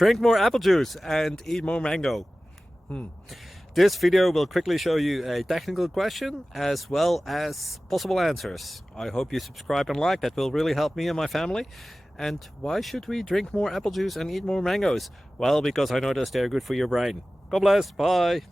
Drink more apple juice and eat more mango. This video will quickly show you a technical question as well as possible answers. I hope you subscribe and like, that will really help me and my family. And why should we drink more apple juice and eat more mangoes? Well, because I noticed they're good for your brain. God bless, bye!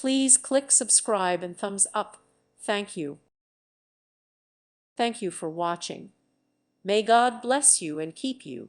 Please click subscribe and thumbs up. Thank you. Thank you for watching. May God bless you and keep you.